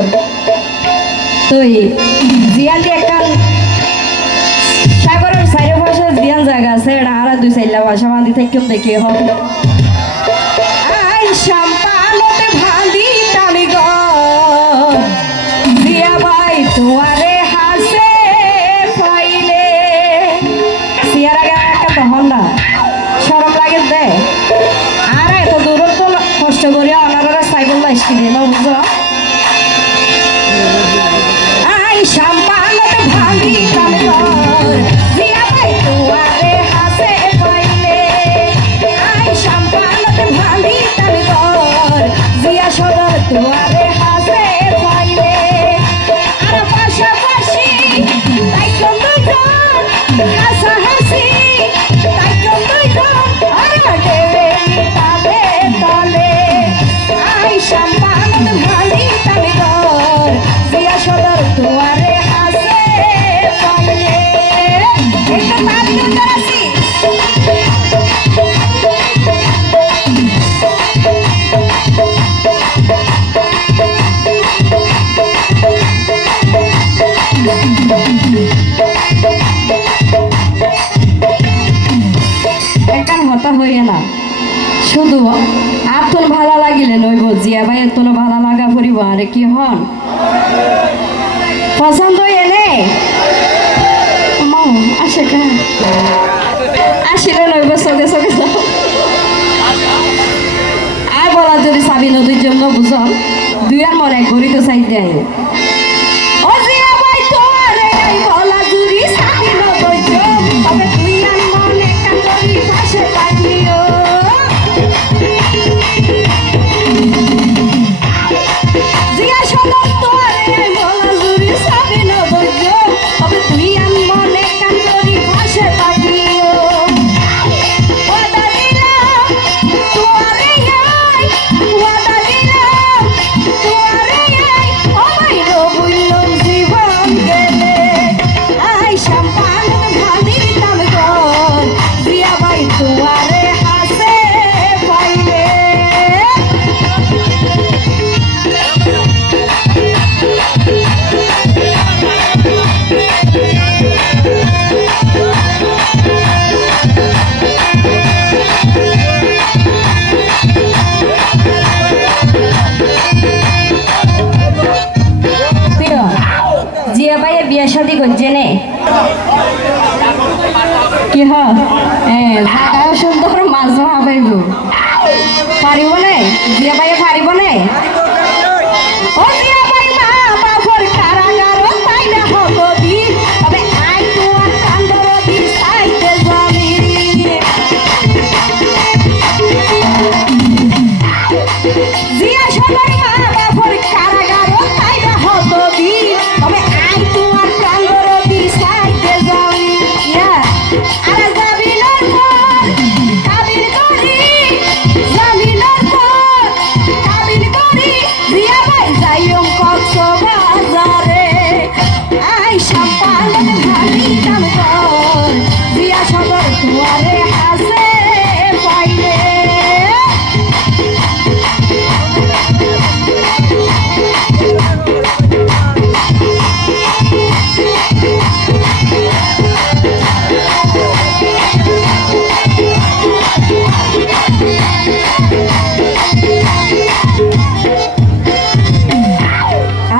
সুন্দর তুই জিয়ান একখান সাগরের চারিপাশে জিয়ান জায়গা আছে এটা আর দুই চাইলা ভাষা বান্ধি থাকতাম দেখি হোক আই সম্পানতে ভান্দি তামি গো জিয়া ভাই তোমারে হাসে পাইলে সিয়ার আগে একটা তখন না সরম লাগে দে আর এত দূর তো কষ্ট করিয়া অনারা সাইকেল আসকি দিয়ে না বুঝো আই সম্পানতে ভান্দি তামি গো জিয়া ভাই তোমারে হাসে পাইলে আই সম্পানতে ভান্দি তামি গো জিয়া সদর তোমারে হাসে পাইলে আর পাশাপাশি তাই কোন দুজন হাসাহাসি তাই কোন দুজন আর দেবে তালে তালে আই সম্পানতে ভান্দি তামি গো জিয়া সদর তোমারে হাসে পাইলে একটা নাম করাছি একান হতা হইয়া না শুধু আতন ভালো লাগিলে নইব জিয়া ভাই এতন ভালো লাগা পড়িব আরে কি হন পছন্দ এনে আসে কা আসিলে নইব চোখে চোখে যাও আর বলা যদি চাবি নদীর জন্য বুঝন দুই আর মনে ঘড়ি তো চাই দেয় ও জিয়া ভাই তোরে এই বলা জুরি চাবি নদীর জন্য তবে তুই আর মনে কান্দরি পাশে লাগিও জিয়া সদর তোরে এই বলা জুরি চাবি নদীর জন্য তবে তুই আর মনে কান্দরি পাশে লাগিও ওয়াদা দিলাম তোরে আই ওয়াদা দিলাম তোরে আই ও মাই রবুল্লম জীবন গেলে আই সম্পান ভাবি তাম গর জিয়া ভাই তোরে হাসে পাইলে জিয়া ভাইয়ের বিয়ে শাদি করছে নে কি হাগাও সুন্দর মাছ ভাবাইব পারিব নে জিয়া ভাইয়ে পারিব নে ও জিয়া ভাই মা বাপর কারাগার তাই না হতো দি তবে আই তোমার কান্দর দি সাইতে যাবি জিয়া সদর মা বাপর কারাগার তাই না হতো দি তবে আই তোমার কান্দর দি সাইতে যাবি আরে জামিনের পর কাবিল করি জামিনের পর কাবিল করি জিয়া ভাই যাইম কক্সবাজারে আই সম্পান ভাবি কাম কর জিয়া সদর দুয়ারে হাসে পাইলে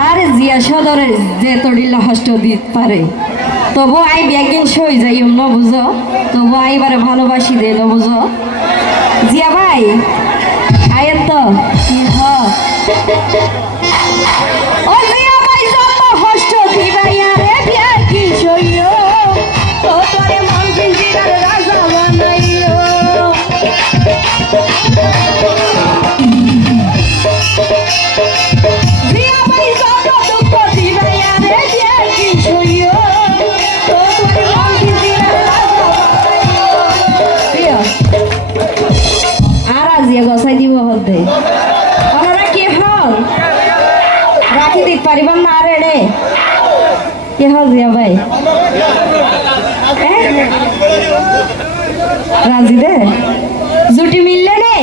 আরে জিয়া সদরের যে তড়িলা হস্ত দিতে পারে তবু আই একদিন সই যাই ন বুঝো তবু আইবারে ভালোবাসি দে ন বুঝো জিয়া ভাই আয়ের তো ও জিয়া ভাই যত হস্ত দিবাই আরে বিয়া কি সইও তো তোরে মন জিন্দিরার রাজা বানাইও জিয়া ভাই যত দুঃখ দিবাই আরে বিয়া কি সইও তো তোরে মন জিন্দিরার রাজা বানাইও আর আজিয়া গসাই দিব হতে ওনারা কি হল রাখি দিতে পারিবান না রে রে কি হল জিয়া ভাই রাজি দে জুটি মিললে নে